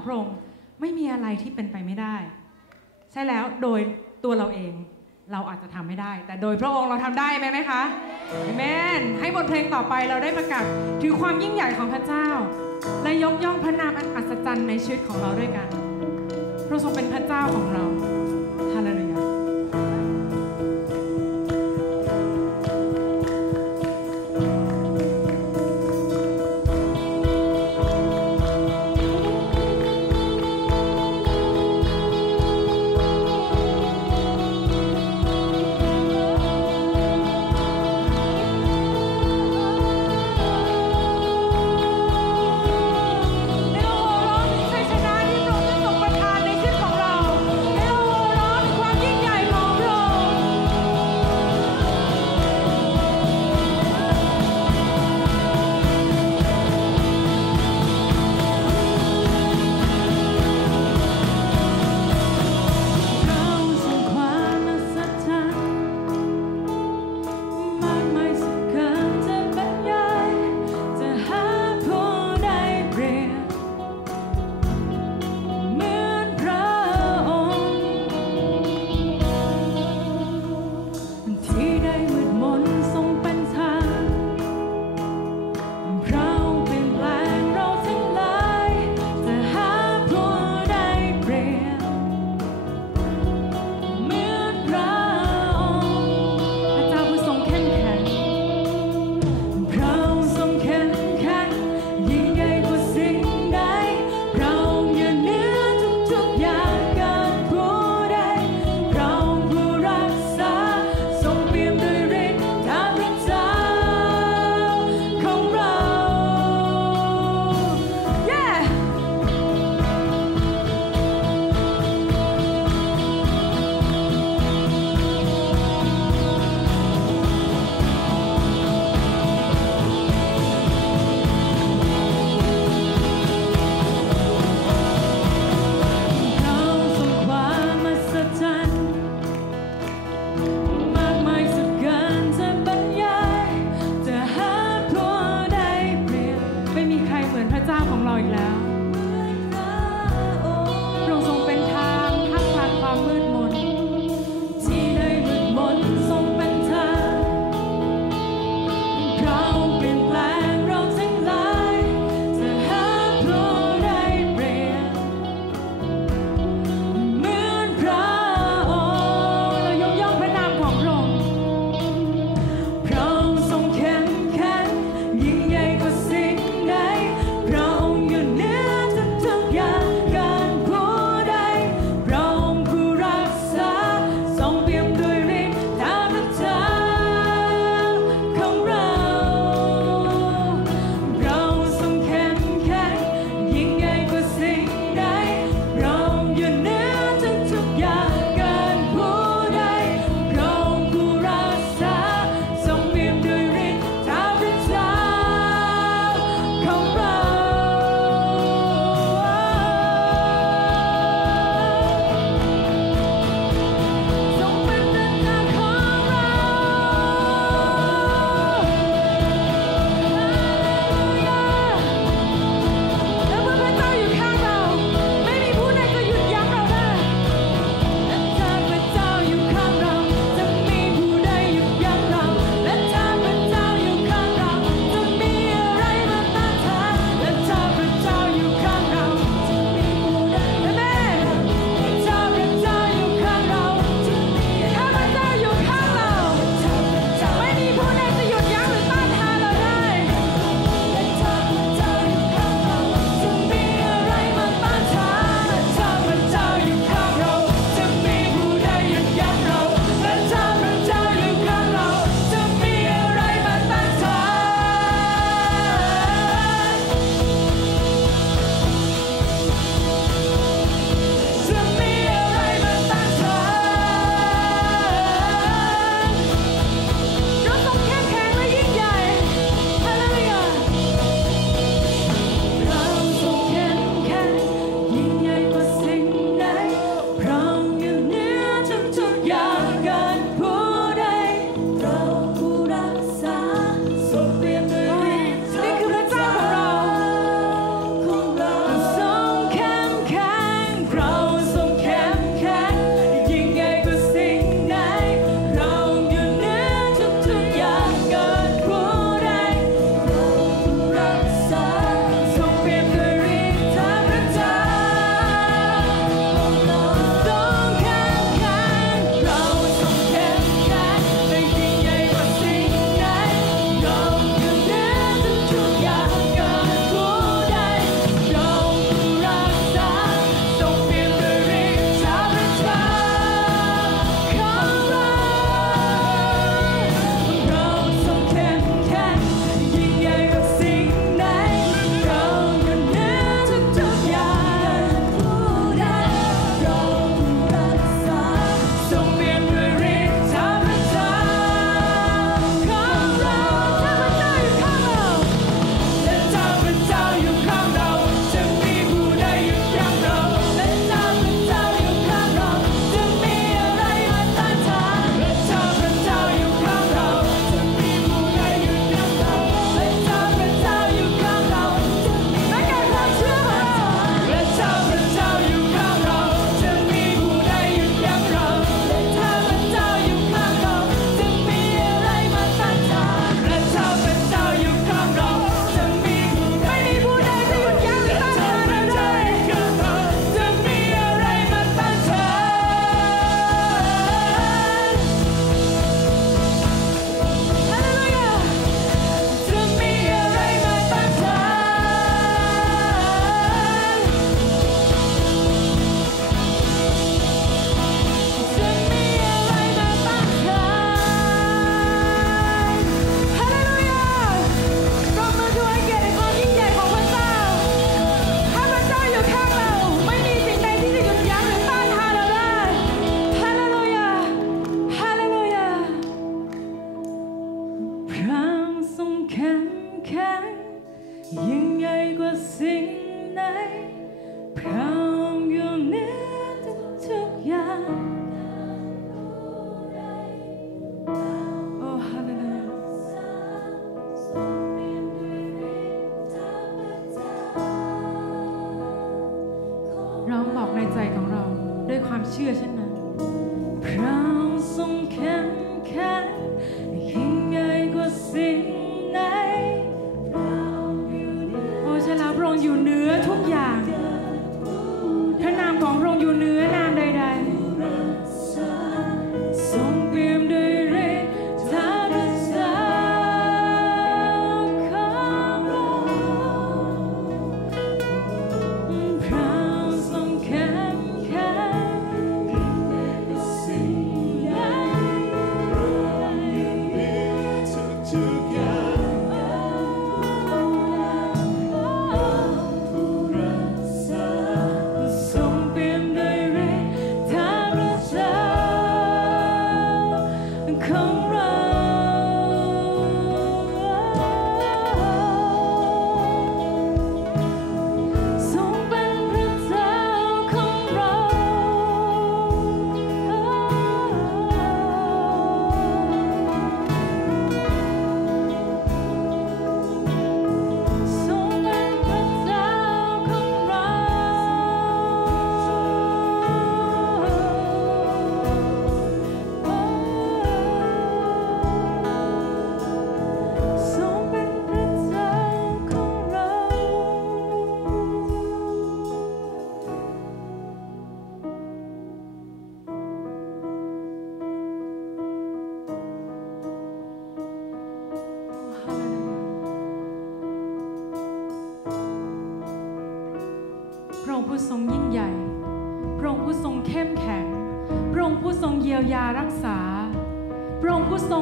ของพระองค์ไม่มีอะไรที่เป็นไปไม่ได้ ใช่แล้วโดยตัวเราเองเราอาจจะทำไม่ได้ แต่โดยพระองค์เราทำได้ไหมไหมคะเอเมนให้บทเพลงต่อไปเราได้ประกาศถึงความยิ่งใหญ่ของพระเจ้า และยกย่องพระนามอันอัศจรรย์ในชีวิตของเราด้วยกัน พระทรงเป็นพระเจ้าของเรา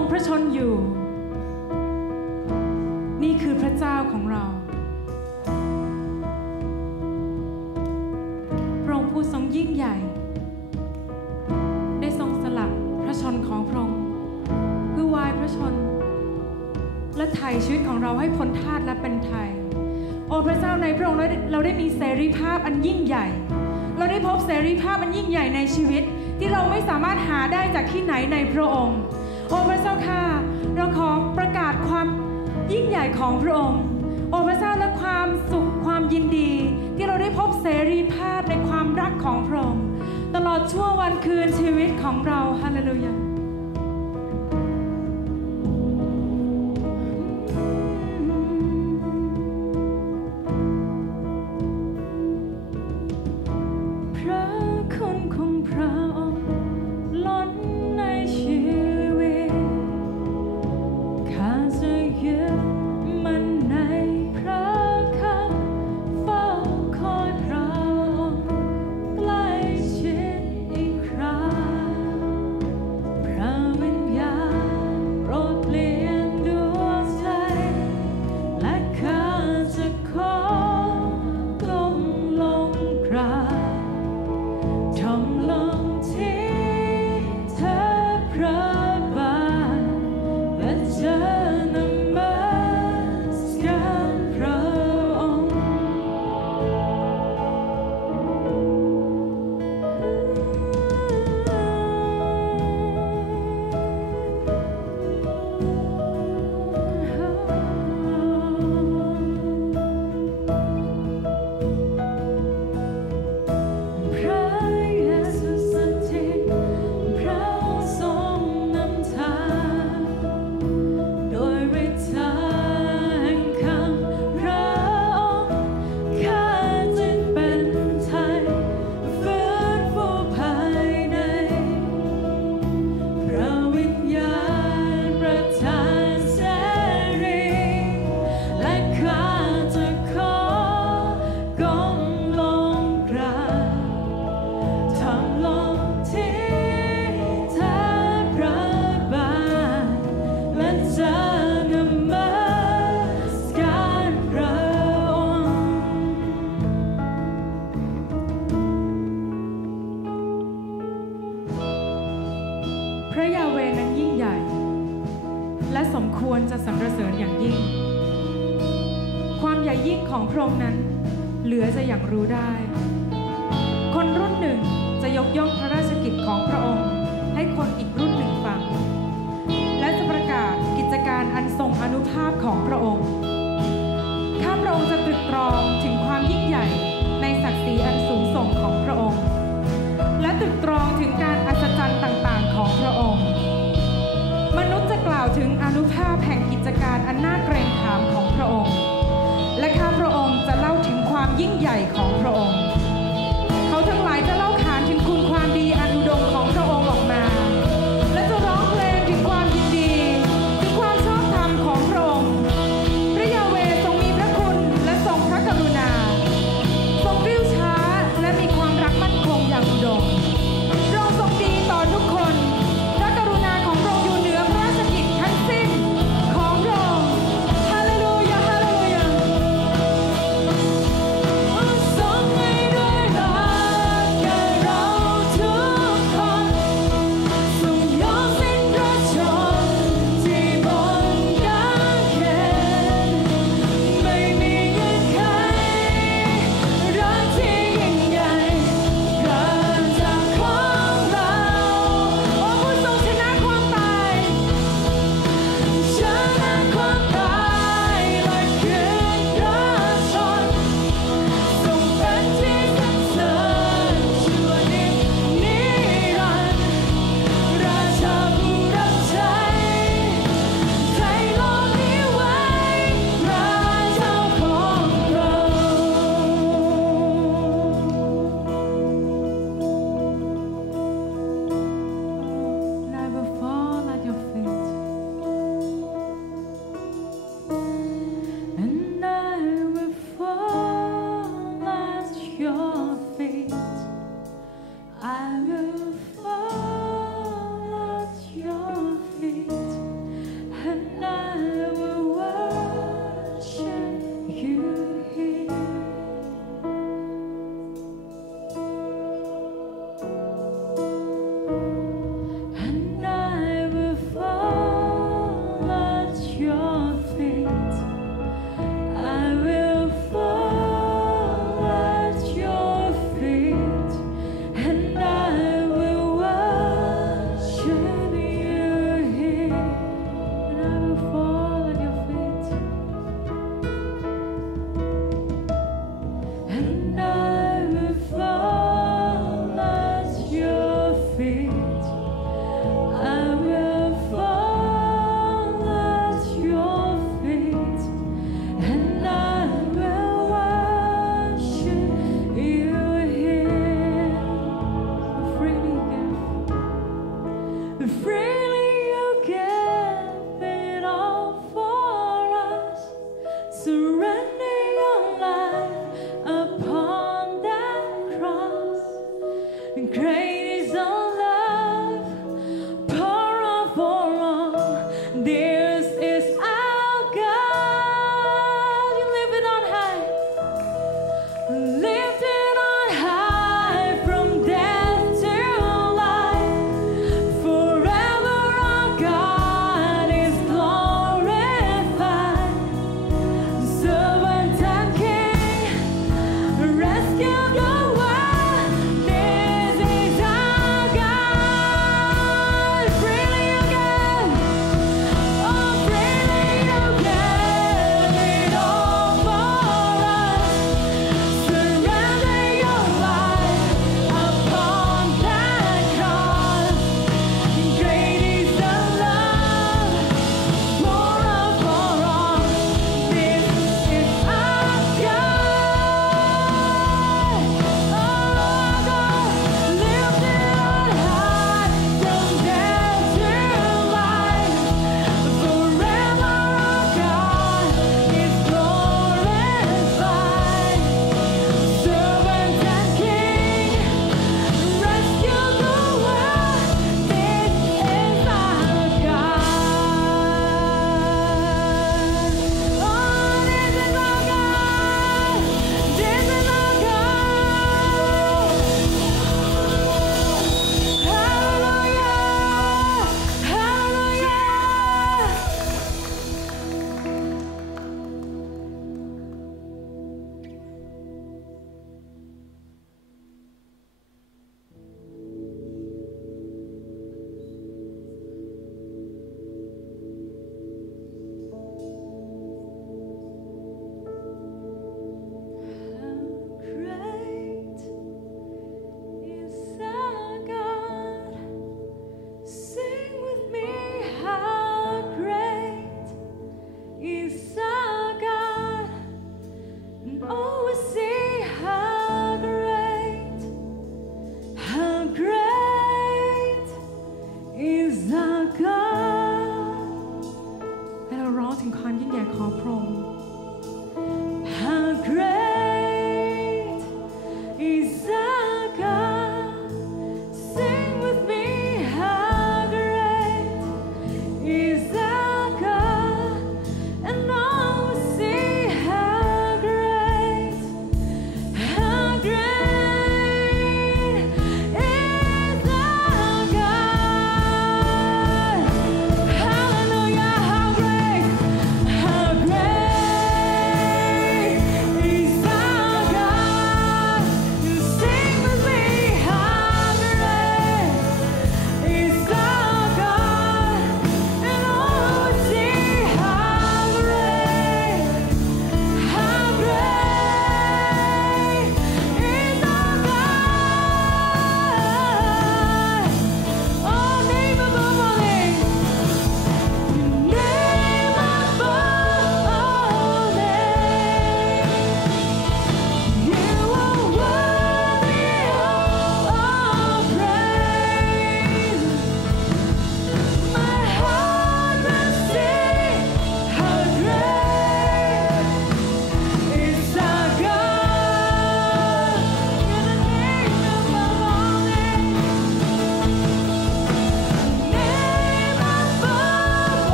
งพระชนอยู่ นี่คือพระเจ้าของเรา พระองค์ผู้ทรงยิ่งใหญ่ ได้ทรงสลักพระชนของพระองค์เพื่อวายพระชน และไถ่ชีวิตของเราให้พ้นทาตและเป็นไทย โอ้พระเจ้าในพระองค์เราได้มีเสรีภาพอันยิ่งใหญ่ เราได้พบเสรีภาพอันยิ่งใหญ่ในชีวิตที่เราไม่สามารถหาได้จากที่ไหนในพระองค์ ของพระองค์ โอ้พระเจ้าและความสุขความยินดี ที่เราได้พบเสรีภาพในความรักของพระองค์ตลอดชั่ววันคืนชีวิตของเราฮาเลลูยา 长廊。 ถึงอนุภาพแห่งกิจการอันน่าเกรงขามของพระองค์ และข้าพระองค์จะเล่าถึงความยิ่งใหญ่ของพระองค์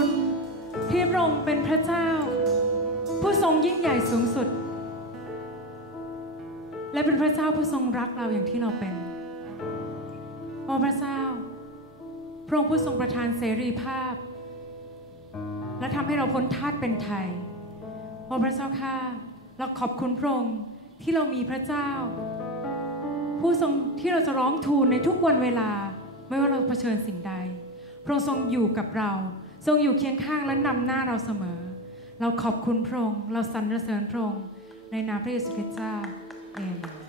รุณที่พระองค์เป็นพระเจ้า ผู้ทรงยิ่งใหญ่สูงสุด และเป็นพระเจ้าผู้ทรงรักเราอย่างที่เราเป็นโอ้พระเจ้า พระองค์ผู้ทรงประทานเสรีภาพ และทำให้เราพ้นทาสเป็นไทยโอ้พระเจ้าข้าเราขอบคุณพระองค์ที่เรามีพระเจ้า ผู้ทรงที่เราจะร้องทูลในทุกวันเวลา ไม่ว่าเราเผชิญสิ่งใด พระองค์ทรงอยู่กับเรา ทรงอยู่เคียงข้างและนำหน้าเราเสมอ เราขอบคุณพระองค์เราสรรเสริญพระองค์ในนามพระเยซูคริสต์เจ้าเอเมน